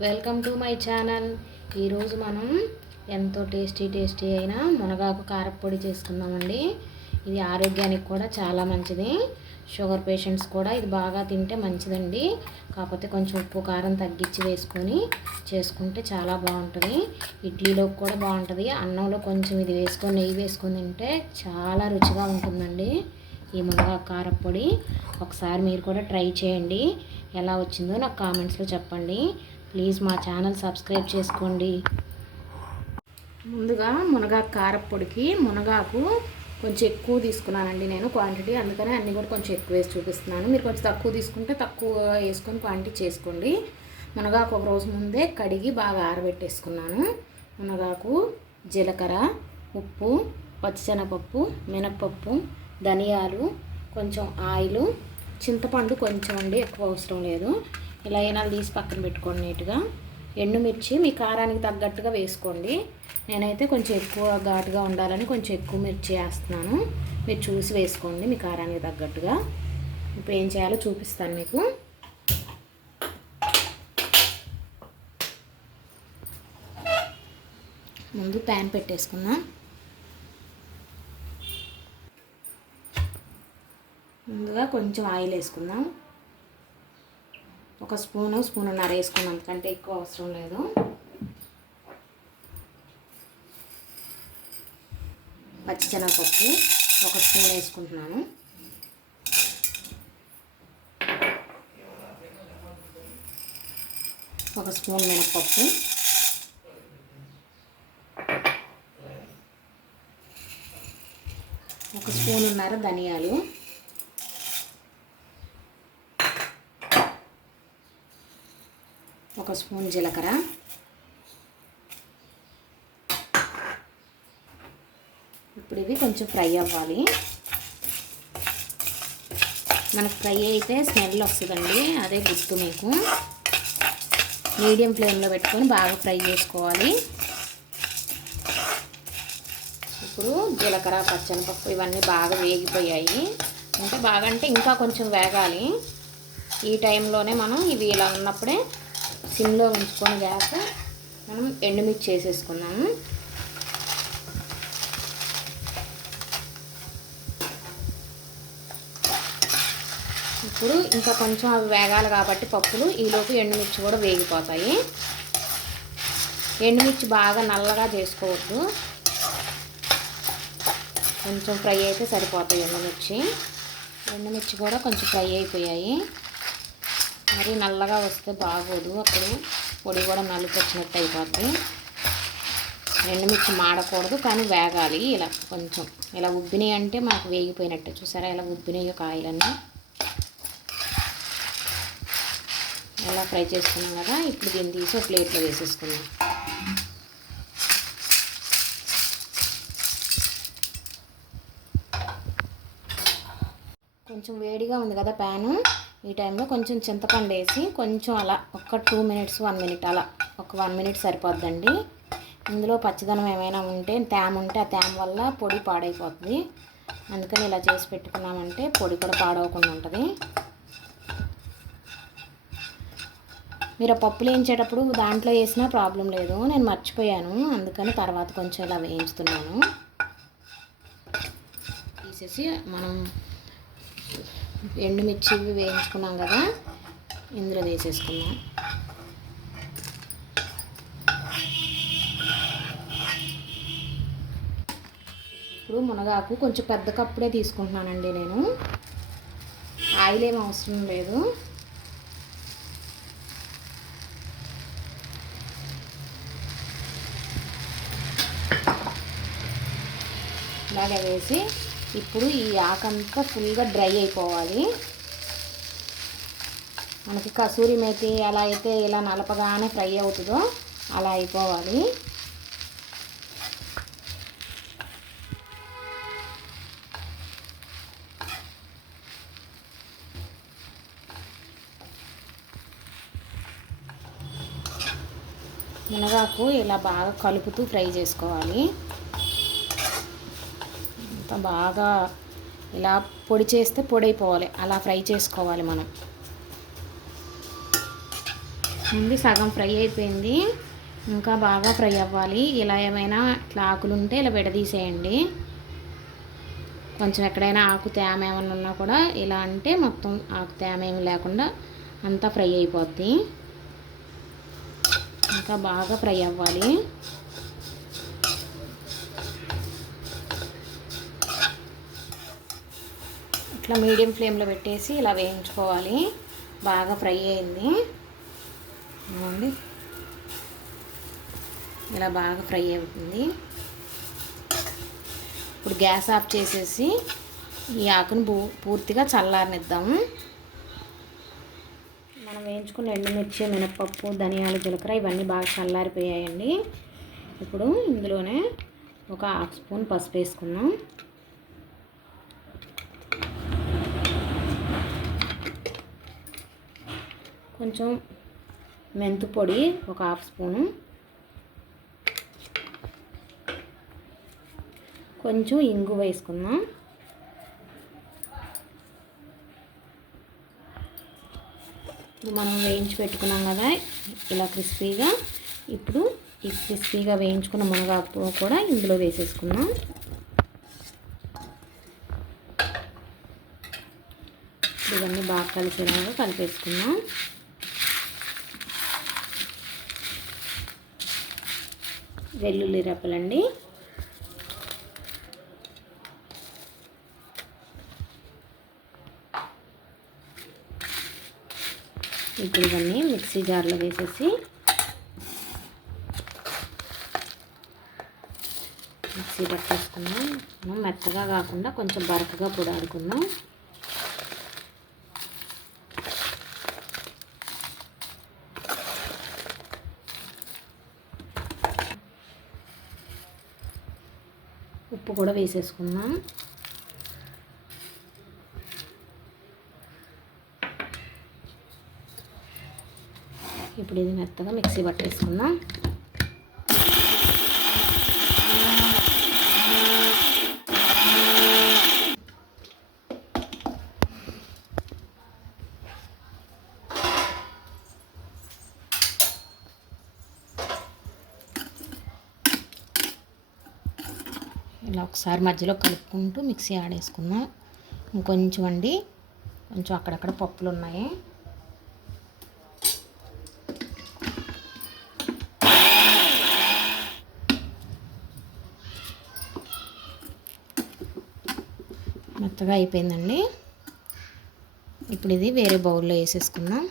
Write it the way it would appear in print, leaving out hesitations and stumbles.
Welcome to my channel. ఈరోజు మనం ఎంతో టేస్టీ అయిన మునగాకు కారపొడి చేసుకుందామండి. ఇది ఆరోగ్యానికి కూడా చాలా మంచిది. షుగర్ పేషెంట్స్ కూడా ఇది బాగా తింటే మంచిదండి. కాకపోతే కొంచెం ఉప్పు కారం తగ్గించి వేసుకొని చేసుకుంటే చాలా బాగుంటుంది. ఇడ్లీలోకి కూడా బాగుంటుంది. అన్నంలో కొంచెం ఇది వేసుకొని నెయ్యి వేసుకొని తింటే చాలా రుచిగా ఉంటుందండి ఈ మునగాకు కారపొడి. ఒకసారి మీరు కూడా ట్రై చేయండి. ఎలా వచ్చిందో నాకు కామెంట్స్లో చెప్పండి. ప్లీజ్ మా ఛానల్ సబ్స్క్రైబ్ చేసుకోండి. ముందుగా మునగాకు కారపొడికి మునగాకు కొంచెం ఎక్కువ తీసుకున్నానండి నేను క్వాంటిటీ, అందుకని అన్నీ కూడా కొంచెం ఎక్కువ వేసి చూపిస్తున్నాను. మీరు కొంచెం తక్కువ తీసుకుంటే తక్కువ వేసుకొని క్వాంటిటీ చేసుకోండి. మునగాకు ఒక రోజు ముందే కడిగి బాగా ఆరబెట్టేసుకున్నాను. మునగాకు, జీలకర్ర, ఉప్పు, పచ్చిశనగపప్పు, మినప్పప్పు, ధనియాలు, కొంచెం ఆయిల్, చింతపండు కొంచెం అండి, ఎక్కువ అవసరం లేదు. ఇలా ఏనాలు తీసి పక్కన పెట్టుకోండి నీట్గా. ఎండుమిర్చి మీ కారానికి తగ్గట్టుగా వేసుకోండి. నేనైతే కొంచెం ఎక్కువ ఘాటుగా ఉండాలని కొంచెం ఎక్కువ మిర్చి వేస్తున్నాను. మీరు చూసి వేసుకోండి మీ కారానికి తగ్గట్టుగా. ఇప్పుడు ఏం చేయాలో చూపిస్తాను మీకు. ముందు ప్యాన్ పెట్టేసుకుందాం. ముందుగా కొంచెం ఆయిల్ వేసుకుందాం. ఒక స్పూన్నర వేసుకున్నాం, అంతకంటే ఎక్కువ అవసరం లేదు. పచ్చిశనగపప్పు ఒక స్పూన్ వేసుకుంటున్నాను. ఒక స్పూన్ మినప్పప్పు, ఒక స్పూన్నర ధనియాలు, ఒక స్పూన్ జీలకర్ర, ఇప్పుడు ఇవి కొంచెం ఫ్రై అవ్వాలి. మనకు ఫ్రై అయితే స్మెల్ వస్తుందండి, అదే గుర్తు మీకు. మీడియం ఫ్లేమ్లో పెట్టుకొని బాగా ఫ్రై చేసుకోవాలి. ఇప్పుడు జీలకర్ర, పచ్చనిపప్పు ఇవన్నీ బాగా వేగిపోయాయి. అంటే ఇంకా కొంచెం వేగాలి. ఈ టైంలోనే మనం ఇవి ఇలా ఉన్నప్పుడే సిమ్లో ఉంచుకొని గ్యాస్ మనం ఎండుమిర్చి వేసేసుకున్నాము. ఇప్పుడు ఇంకా కొంచెం అవి వేగాలి కాబట్టి పప్పులు, ఈలోపు ఎండుమిర్చి కూడా వేగిపోతాయి. ఎండుమిర్చి బాగా నల్లగా చేసుకోవద్దు, కొంచెం ఫ్రై అయితే సరిపోతాయి. ఎండుమిర్చి కూడా కొంచెం ఫ్రై అయిపోయాయి. మరి నల్లగా వస్తే బాగోదు, అప్పుడు పొడి కూడా నలుపు వచ్చినట్టు అయిపోద్ది. ఎండుమిర్చి మాడకూడదు, కానీ వేగాలి. ఇలా కొంచెం ఇలా ఉబ్బినాయి అంటే మనకు వేగిపోయినట్టే. చూసారా ఇలా ఉబ్బినాయి కాయలన్నీ. ఇలా ఫ్రై చేసుకున్నాం కదా, ఇప్పుడు దీన్ని తీసి ఒక ప్లేట్లో వేసేసుకున్నాం. కొంచెం వేడిగా ఉంది కదా ప్యాను. ఈ టైంలో కొంచెం చింతపండు వేసి కొంచెం అలా ఒక 2 మినిట్స్ 1 మినిట్ అలా ఒక 1 మినిట్ సరిపోద్దండి. ఇందులో పచ్చదనం ఏమైనా ఉంటే తేమ ఉంటే ఆ తేమ వల్ల పొడి పాడైపోతుంది. అందుకని ఇలా చేసి పెట్టుకున్నామంటే పొడి కూడా పాడవకుండా ఉంటుంది. మీరు ఆ పప్పులు వేయించేటప్పుడు దాంట్లో వేసినా ప్రాబ్లం లేదు, నేను మర్చిపోయాను, అందుకని తర్వాత కొంచెం ఇలా వేయించుతున్నాను. తీసేసి మనం ఎండుమిర్చి వేయించుకున్నాం కదా, ఇందులో వేసేసుకున్నాం. ఇప్పుడు మునగాకు కొంచెం పెద్ద కప్పుడే తీసుకుంటున్నానండి నేను. ఆయిల్ ఏం అవసరం లేదు. ఇలాగే వేసి ఇప్పుడు ఈ ఆకంతా ఫుల్గా డ్రై అయిపోవాలి. మనకి కసూరి మేతి ఎలా అయితే ఇలా నలపగానే ఫ్రై అవుతుందో అలా అయిపోవాలి. మునగాకు ఇలా బాగా కలుపుతూ ఫ్రై చేసుకోవాలి. బాగా ఇలా పొడి చేస్తే పొడి అయిపోవాలి, అలా ఫ్రై చేసుకోవాలి మనం. ఉంది, సగం ఫ్రై అయిపోయింది. ఇంకా బాగా ఫ్రై అవ్వాలి. ఇలా ఏమైనా ఇట్లా ఆకులు ఉంటే ఇలా విడదీసేయండి. కొంచెం ఎక్కడైనా ఆకు తేమ ఏమైనా ఉన్నా కూడా ఇలా అంటే మొత్తం ఆకు తేమ ఏమి లేకుండా అంతా ఫ్రై అయిపోద్ది. ఇంకా బాగా ఫ్రై అవ్వాలి. ఇట్లా మీడియం ఫ్లేమ్లో పెట్టేసి ఇలా వేయించుకోవాలి. బాగా ఫ్రై అయింది అండి, ఇలా బాగా ఫ్రై అవుతుంది. ఇప్పుడు గ్యాస్ ఆఫ్ చేసేసి ఈ ఆకును పూర్తిగా చల్లారనిద్దాము. మనం వేయించుకున్న ఎండుమిర్చి, మినపప్పు, ధనియాలు, జీలకర్ర ఇవన్నీ బాగా చల్లారిపోయాయండి. ఇప్పుడు ఇందులోనే ఒక 1/2 స్పూన్ పసుపు వేసుకుందాం. కొంచెం మెంతు పొడి ఒక 1/2 స్పూను, కొంచెం ఇంగు వేసుకుందాం. ఇప్పుడు మనం వేయించి పెట్టుకున్నాం కదా ఇలా క్రిస్పీగా. ఇప్పుడు ఈ క్రిస్పీగా వేయించుకున్న మునగాకు కూడా ఇందులో వేసేసుకుందాం. ఇవన్నీ బాగా కలిసేలాగా కలిపేసుకుందాం. వెల్లుల్లి రెప్పలండి, ఇప్పుడు ఇవన్నీ మిక్సీ జార్లో వేసేసి మిక్సీ పట్టేసుకుందాం. మనం మెత్తగా కాకుండా కొంచెం బరకగా పొడాడుకుందాం. ఉప్పు కూడా వేసేసుకుందాం. ఇప్పుడు ఇది మెత్తగా మిక్సీ పట్టేసుకుందాం. ఇలా ఒకసారి మధ్యలో కలుపుకుంటూ మిక్సీ ఆడేసుకుందాం. ఇంకొంచెం అండి, కొంచెం అక్కడక్కడ పప్పులు ఉన్నాయి. మెత్తగా అయిపోయిందండి. ఇప్పుడు ఇది వేరే బౌల్లో వేసేసుకుందాం.